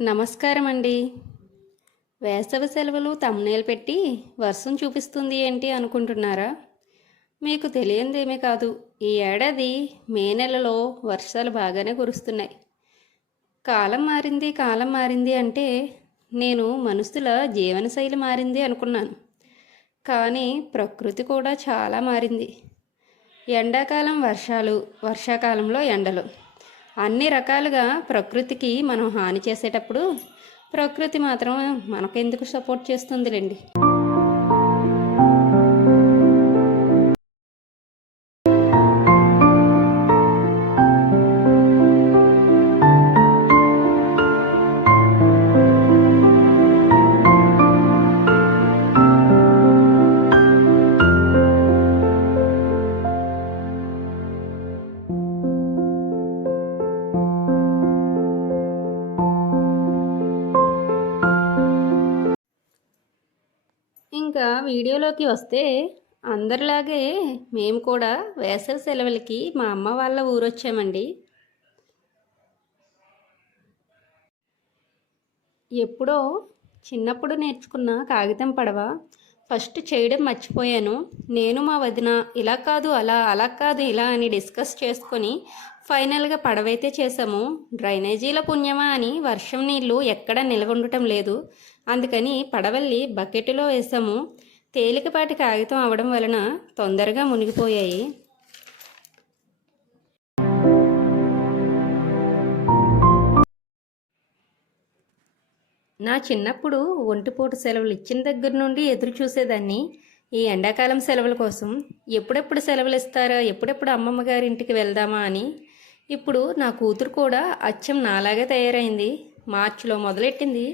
నమస్కారం అండి. వేసవి సెలవులు థంబ్‌నెయిల్ పెట్టి వర్షం చూపిస్తుంది ఏంటి అనుకుంటున్నారా? మీకు తెలియందేమీ కాదు. ఈ ఏడాది మే నెలలో వర్షాలు బాగానే కురుస్తున్నాయి. కాలం మారింది అంటే నేను మనుషుల జీవనశైలి మారింది అనుకున్నాను. కానీ ప్రకృతి కూడా చాలా మారింది. ఎండాకాలం వర్షాలు, వర్షాకాలంలో ఎండలు. అన్ని రకాలుగా ప్రకృతికి మనం హాని చేసేటప్పుడు ప్రకృతి మాత్రం మనకెందుకు సపోర్ట్ చేస్తుందిలేండి. ఇంకా వీడియోలోకి వస్తే అందరిలాగే మేము కూడా వేసవి సెలవులకి మా అమ్మ వాళ్ళ ఊరొచ్చామండి. ఎప్పుడో చిన్నప్పుడు నేర్చుకున్న కాగితం పడవ ఫస్ట్ చేయడం మర్చిపోయాను. నేను మా వదిన ఇలా కాదు అలా, అలా కాదు ఇలా అని డిస్కస్ చేసుకొని ఫైనల్గా పడవైతే చేసాము. డ్రైనేజీల పుణ్యమా అని వర్షం నీళ్లు ఎక్కడా నిల్వ ఉండటం లేదు. అందుకని పడవల్ని బకెట్లో వేసాము. తేలికపాటి కాగితం అవడం వలన తొందరగా మునిగిపోయాయి. నా చిన్నప్పుడు ఒంటిపూట సెలవులు ఇచ్చిన దగ్గర నుండి ఎదురు చూసేదాన్ని ఈ ఎండాకాలం సెలవుల కోసం. ఎప్పుడెప్పుడు సెలవులు ఇస్తారా, ఎప్పుడెప్పుడు అమ్మమ్మ గారి ఇంటికి వెళ్దామా అని. ఇప్పుడు నా కూతురు కూడా అచ్చం నాలాగే తయారైంది. మార్చిలో మొదలెట్టింది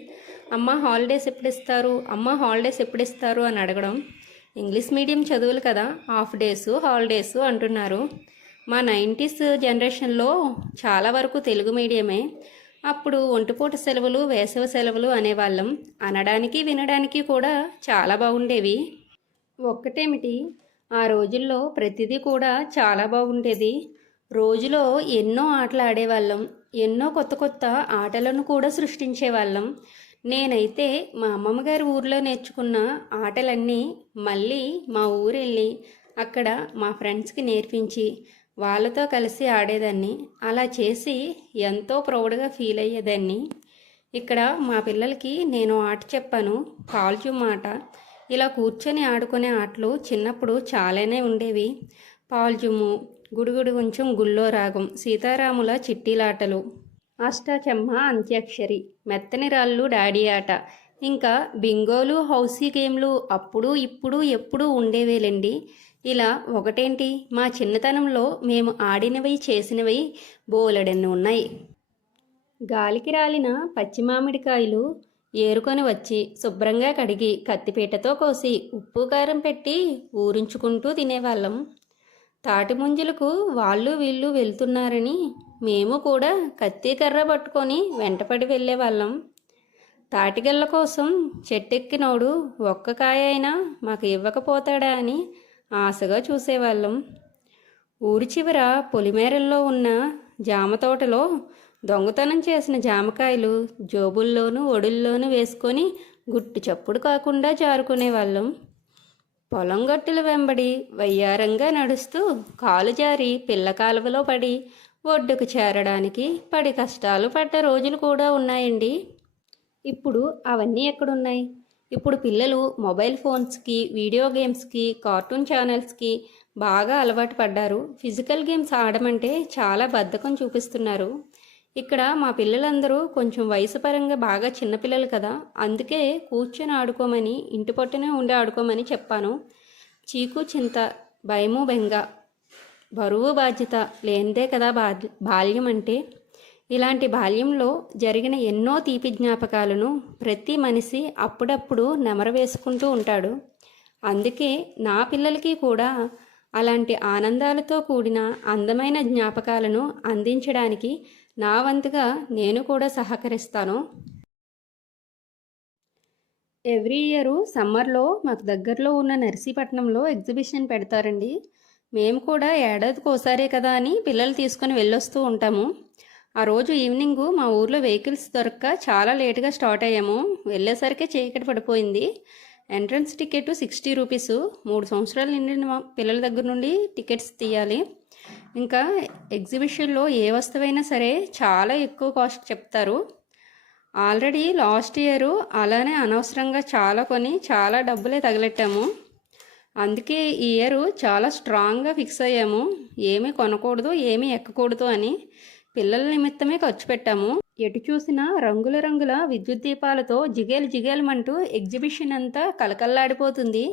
అమ్మ హాలిడేస్ ఎప్పుడు ఇస్తారు, అమ్మ హాలిడేస్ ఎప్పుడు ఇస్తారు అని అడగడం. ఇంగ్లీష్ మీడియం చదువులు కదా, హాఫ్ డేసు హాలిడేసు అంటున్నారు. మా 90s జనరేషన్లో చాలా వరకు తెలుగు మీడియమే. అప్పుడు ఒంటిపూట సెలవులు, వేసవి సెలవులు అనేవాళ్ళం. అనడానికి వినడానికి కూడా చాలా బాగుండేవి. ఒక్కటేమిటి, ఆ రోజుల్లో ప్రతిదీ కూడా చాలా బాగుండేది. రోజులో ఎన్నో ఆటలు ఆడేవాళ్ళం, ఎన్నో కొత్త కొత్త ఆటలను కూడా సృష్టించేవాళ్ళం. నేనైతే మా అమ్మమ్మ గారి ఊరిలో నేర్చుకున్న ఆటలన్నీ మళ్ళీ మా ఊరెళ్ళి అక్కడ మా ఫ్రెండ్స్కి నేర్పించి వాళ్ళతో కలిసి ఆడేదాన్ని. అలా చేసి ఎంతో ప్రౌడ్గా ఫీల్ అయ్యేదాన్ని. ఇక్కడ మా పిల్లలకి నేను ఆట చెప్పాను, పాల్జుమ్ ఆట. ఇలా కూర్చొని ఆడుకునే ఆటలు చిన్నప్పుడు చాలానే ఉండేవి. పాల్జుమ్ము, గుడుగుడు కొంచెం గుల్లో రాగం, సీతారాముల చిట్టీలాటలు, అష్టాచెమ్మ, అంత్యాక్షరి, మెత్తని రాళ్ళు, డాడీ ఆట, ఇంకా బింగోలు, హౌసీ గేమ్లు అప్పుడు ఇప్పుడు ఎప్పుడూ ఉండేవేలేండి. ఇలా ఒకటేంటి, మా చిన్నతనంలో మేము ఆడినవి చేసినవి బోలెడన్ని ఉన్నాయి. గాలికి రాలిన పచ్చి మామిడికాయలు ఏరుకొని వచ్చి శుభ్రంగా కడిగి కత్తిపీటతో కోసి ఉప్పు కారం పెట్టి ఊరించుకుంటూ తినేవాళ్ళం. తాటి ముంజలకు వాళ్ళు వీళ్ళు వెళ్తున్నారని మేము కూడా కత్తి కర్ర పట్టుకొని వెంటపడి వెళ్ళేవాళ్ళం. తాటిగల్ల కోసం చెట్టెక్కినోడు ఒక్క కాయ అయినా మాకు ఇవ్వకపోతాడా అని ఆశగా చూసేవాళ్ళం. ఊరి చివర పొలిమేరల్లో ఉన్న జామ తోటలో దొంగతనం చేసిన జామకాయలు జోబుల్లోనూ ఒడుల్లోనూ వేసుకొని గుట్టు చప్పుడు కాకుండా జారుకునేవాళ్ళం. పొలం గట్టుల వెంబడి వయ్యారంగా నడుస్తూ కాలు జారి పిల్ల కాలువలో పడి ఒడ్డుకు చేరడానికి పడి కష్టాలు పడ్డ రోజులు కూడా ఉన్నాయండి. ఇప్పుడు అవన్నీ ఎక్కడున్నాయి? ఇప్పుడు పిల్లలు మొబైల్ ఫోన్స్కి, వీడియో గేమ్స్కి, కార్టూన్ ఛానల్స్కి బాగా అలవాటు పడ్డారు. ఫిజికల్ గేమ్స్ ఆడమంటే చాలా బద్ధకం చూపిస్తున్నారు. ఇక్కడ మా పిల్లలందరూ కొంచెం వయసు పరంగా బాగా చిన్నపిల్లలు కదా, అందుకే కూర్చొని ఆడుకోమని, ఇంటి పట్టునే ఉండి ఆడుకోమని చెప్పాను. చీకు చింత, భయము బెంగ, బరువు బాధ్యత లేనిదే కదా బాల్యం అంటే. ఇలాంటి బాల్యంలో జరిగిన ఎన్నో తీపి జ్ఞాపకాలను ప్రతి మనిషి అప్పుడప్పుడు నెమరవేసుకుంటూ ఉంటాడు. అందుకే నా పిల్లలకి కూడా అలాంటి ఆనందాలతో కూడిన అందమైన జ్ఞాపకాలను అందించడానికి నా వంతుగా నేను కూడా సహకరిస్తాను. ఎవ్రీ ఇయర్ సమ్మర్లో మాకు దగ్గరలో ఉన్న నర్సీపట్నంలో ఎగ్జిబిషన్ పెడతారండి. మేము కూడా ఏడాదికి ఒకసారే కదా అని పిల్లలు తీసుకొని వెళ్ళొస్తూ ఉంటాము. ఆ రోజు ఈవినింగు మా ఊర్లో వెహికల్స్ దొరక్క చాలా లేటుగా స్టార్ట్ అయ్యాము. వెళ్ళేసరికి చీకటి పడిపోయింది. Entrance ticket 60 rupees. 3 సంవత్సరాలు నిండిన పిల్లల దగ్గర నుండి టికెట్స్ తీయాలి. ఇంకా ఎగ్జిబిషన్లో ఏ వస్తువైనా సరే చాలా ఎక్కువ కాస్ట్ చెప్తారు. ఆల్రెడీ లాస్ట్ ఇయర్ అలానే అనవసరంగా చాలా కొని చాలా డబ్బులే తగిలెట్టాము. అందుకే ఈ ఇయర్ చాలా స్ట్రాంగ్గా ఫిక్స్ అయ్యాము, ఏమీ కొనకూడదు, ఏమీ ఎక్కకూడదు అని. పిల్లల నిమిత్తమే ఖర్చు పెట్టాము. ఎటు చూసినా రంగుల రంగుల విద్యుత్ దీపాలతో జిగేలు జిగేలమంటూ ఎగ్జిబిషన్ అంతా కలకల్లాడిపోతుంది.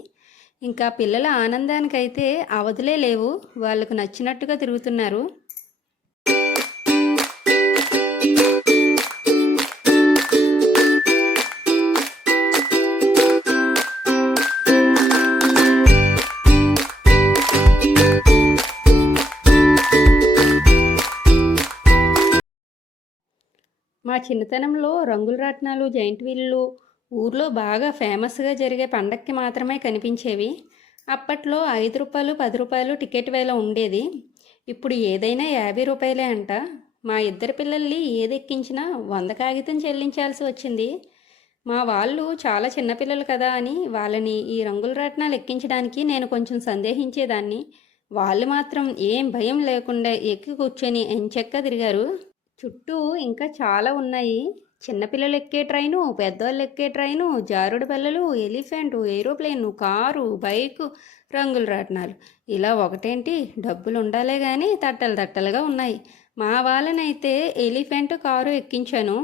ఇంకా పిల్లల ఆనందానికైతే అవధులే లేవు. వాళ్ళకు నచ్చినట్టుగా తిరుగుతున్నారు. మా చిన్నతనంలో రంగుల రాట్నాలు, జైంట్ వీళ్ళు ఊర్లో బాగా ఫేమస్గా జరిగే పండక్కి మాత్రమే కనిపించేవి. అప్పట్లో 5 రూపాయలు, 10 రూపాయలు టికెట్ వేల ఉండేది. ఇప్పుడు ఏదైనా 50 రూపాయలే అంట. మా ఇద్దరు పిల్లల్ని ఏది ఎక్కించినా 100 కాగితం చెల్లించాల్సి వచ్చింది. మా వాళ్ళు చాలా చిన్నపిల్లలు కదా అని వాళ్ళని ఈ రంగుల రాట్నాలు ఎక్కించడానికి నేను కొంచెం సందేహించేదాన్ని. వాళ్ళు మాత్రం ఏం భయం లేకుండా ఎక్కి కూర్చొని ఎంచక్కా తిరిగారు. చుట్టూ ఇంకా చాలా ఉన్నాయి. చిన్నపిల్లలు ఎక్కే ట్రైను, పెద్దవాళ్ళు ఎక్కే ట్రైను, జారుడు బల్లలు, ఎలిఫెంటు, ఏరోప్లేను, కారు, బైకు, రంగుల రాట్నాలు. ఇలా ఒకటేంటి, డబ్బులు ఉండాలే కానీ తట్టలు తట్టలుగా ఉన్నాయి. మా వాళ్ళనైతే ఎలిఫెంట్ కారు ఎక్కించాను.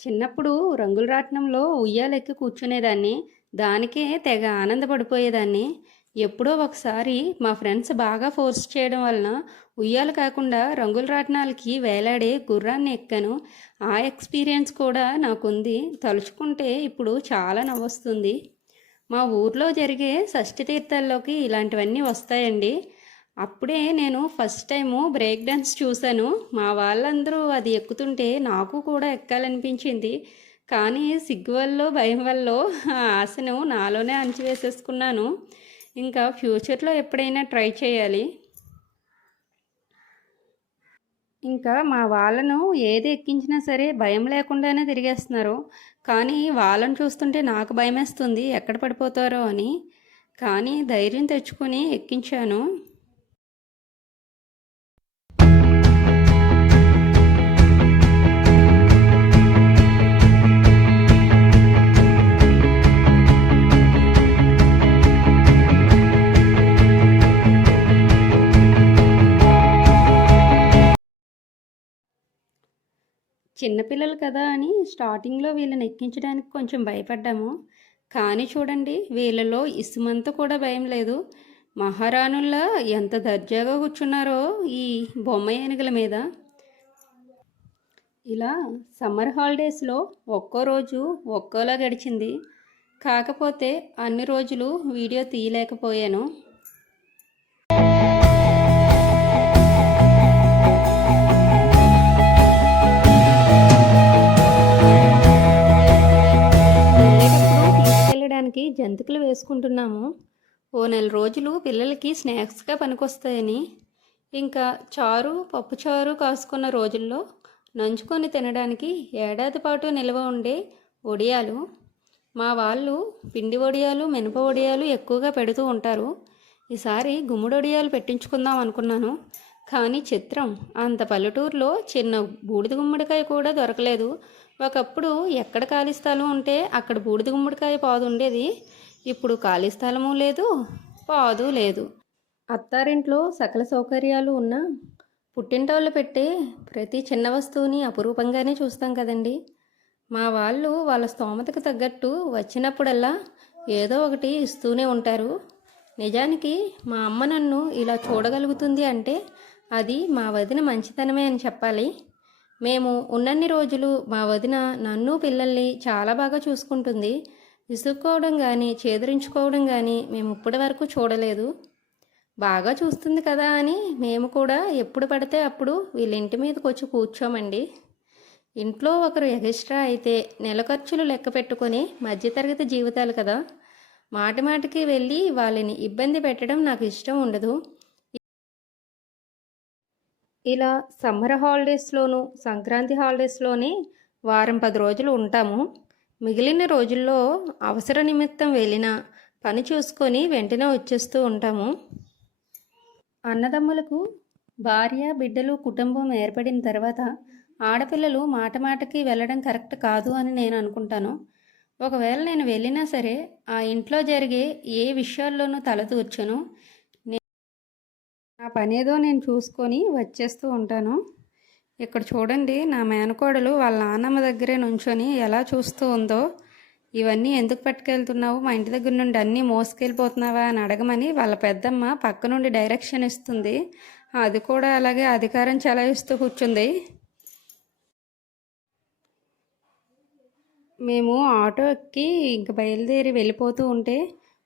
చిన్నప్పుడు రంగుల రాట్నంలో ఉయ్యాలెక్కి కూర్చునేదాన్ని. దానికే తెగ ఆనందపడిపోయేదాన్ని. ఎప్పుడో ఒకసారి మా ఫ్రెండ్స్ బాగా ఫోర్స్ చేయడం వలన ఉయ్యాల కాకుండా రంగుల రాట్నాలకి వేలాడే గుర్రాన్ని ఎక్కాను. ఆ ఎక్స్పీరియన్స్ కూడా నాకుంది. తలుచుకుంటే ఇప్పుడు చాలా నవ్వొస్తుంది. మా ఊర్లో జరిగే షష్ఠి తీర్థాల్లోకి ఇలాంటివన్నీ వస్తాయండి. అప్పుడే నేను ఫస్ట్ టైము బ్రేక్ డ్యాన్స్ చూశాను. మా వాళ్ళందరూ అది ఎక్కుతుంటే నాకు కూడా ఎక్కాలనిపించింది. కానీ సిగ్గు వల్ల భయం వల్ల ఆ ఆశను నాలోనే అణచివేసేసుకున్నాను. ఇంకా ఫ్యూచర్లో ఎప్పుడైనా ట్రై చేయాలి. ఇంకా మా వాళ్ళను ఏది ఎక్కించినా సరే భయం లేకుండానే తిరిగేస్తున్నారు. కానీ వాళ్ళని చూస్తుంటే నాకు భయమేస్తుంది, ఎక్కడ పడిపోతారో అని. కానీ ధైర్యం తెచ్చుకొని ఎక్కించాను. చిన్నపిల్లలు కదా అని స్టార్టింగ్లో వీళ్ళని ఎక్కించడానికి కొంచెం భయపడ్డాము. కానీ చూడండి, వీళ్ళలో ఇసుమంత కూడా భయం లేదు. మహారాణుల్లా ఎంత దర్జాగా కూర్చున్నారో ఈ బొమ్మ ఏనుగుల మీద. ఇలా సమ్మర్ హాలిడేస్లో ఒక్కో రోజు ఒక్కోలా గడిచింది. కాకపోతే అన్ని రోజులు వీడియో తీయలేకపోయాను. జంతికలు వేసుకుంటున్నాము. ఓ నెల రోజులు పిల్లలకి స్నాక్స్గా పనికొస్తాయని. ఇంకా చారు, పప్పుచారు కాసుకున్న రోజుల్లో నంచుకొని తినడానికి ఏడాది పాటు నిల్వ ఉండే వడియాలు. మా వాళ్ళు పిండి వడియాలు, మినప వడియాలు ఎక్కువగా పెడుతూ ఉంటారు. ఈసారి గుమ్మడి వడియాలు పెట్టించుకుందాం అనుకున్నాను. కానీ చిత్రం, అంత పల్లెటూరులో చిన్న బూడిద గుమ్మడికాయ కూడా దొరకలేదు. ఒకప్పుడు ఎక్కడ ఖాళీ స్థలం ఉంటే అక్కడ బూడిద గుమ్మడికాయ పాదు ఉండేది. ఇప్పుడు ఖాళీ స్థలము లేదు, పాదు లేదు. అత్తారింట్లో సకల సౌకర్యాలు ఉన్నా పుట్టింటోళ్ళు పెట్టే ప్రతి చిన్న వస్తువుని అపురూపంగానే చూస్తాం కదండి. మా వాళ్ళు వాళ్ళ స్తోమతకు తగ్గట్టు వచ్చినప్పుడల్లా ఏదో ఒకటి ఇస్తూనే ఉంటారు. నిజానికి మా అమ్మ నన్ను ఇలా చూడగలుగుతుంది అంటే అది మా వదిన మంచితనమే అని చెప్పాలి. మేము ఉన్నన్ని రోజులు మా వదిన నన్ను, పిల్లల్ని చాలా బాగా చూసుకుంటుంది. విసుక్కోవడం కానీ చేదరించుకోవడం కానీ మేము ఇప్పటి వరకు చూడలేదు. బాగా చూస్తుంది కదా అని మేము కూడా ఎప్పుడు పడితే అప్పుడు వీళ్ళ ఇంటి మీదకి వచ్చి కూర్చోమండి. ఇంట్లో ఒకరు ఎక్స్ట్రా అయితే నెల ఖర్చులు లెక్క పెట్టుకొని మధ్యతరగతి జీవితాలు కదా, మాటి మాటికి వెళ్ళి వాళ్ళని ఇబ్బంది పెట్టడం నాకు ఇష్టం ఉండదు. ఇలా సమ్మర్ హాలిడేస్లోను సంక్రాంతి హాలిడేస్లోనే వారం 10 రోజులు ఉంటాము. మిగిలిన రోజుల్లో అవసర నిమిత్తం వెళ్ళినా పని చూసుకొని వెంటనే వచ్చేస్తూ ఉంటాము. అన్నదమ్ములకు భార్య బిడ్డలు కుటుంబం ఏర్పడిన తర్వాత ఆడపిల్లలు మాట మాటకి వెళ్ళడం కరెక్ట్ కాదు అని నేను అనుకుంటాను. ఒకవేళ నేను వెళ్ళినా సరే ఆ ఇంట్లో జరిగే ఏ విషయాల్లోనూ తలదూర్చను. నా పనేదో నేను చూసుకొని వచ్చేస్తూ ఉంటాను. ఇక్కడ చూడండి, నా మేనకోడలు వాళ్ళ నాన్నమ్మ దగ్గరే నుంచొని ఎలా చూస్తూ ఉందో. ఇవన్నీ ఎందుకు పట్టుకెళ్తున్నావు, మా ఇంటి దగ్గర నుండి అన్నీ మోసుకెళ్ళిపోతున్నావా అని అడగమని వాళ్ళ పెద్దమ్మ పక్క నుండి డైరెక్షన్ ఇస్తుంది. అది కూడా అలాగే అధికారం చెలాయిస్తూ కూర్చుంది. మేము ఆటో ఎక్కి ఇంక బయలుదేరి వెళ్ళిపోతూ ఉంటే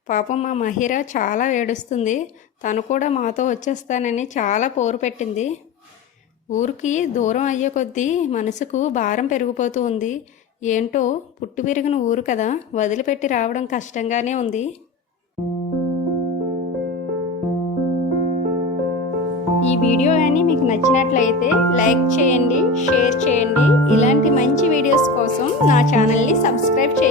పాపం మా మహిర చాలా ఏడుస్తుంది. తను కూడా మాతో వచ్చేస్తానని చాలా పోరు పెట్టింది. ఊరికి దూరం అయ్యే కొద్దీ మనసుకు భారం పెరిగిపోతూ ఉంది. ఏంటో పుట్టి పెరిగిన ఊరు కదా, వదిలిపెట్టి రావడం కష్టంగానే ఉంది. ఈ వీడియో అని మీకు నచ్చినట్లయితే లైక్ చేయండి, షేర్ చేయండి. ఇలాంటి మంచి వీడియోస్ కోసం నా ఛానల్ని సబ్స్క్రైబ్ చేయండి.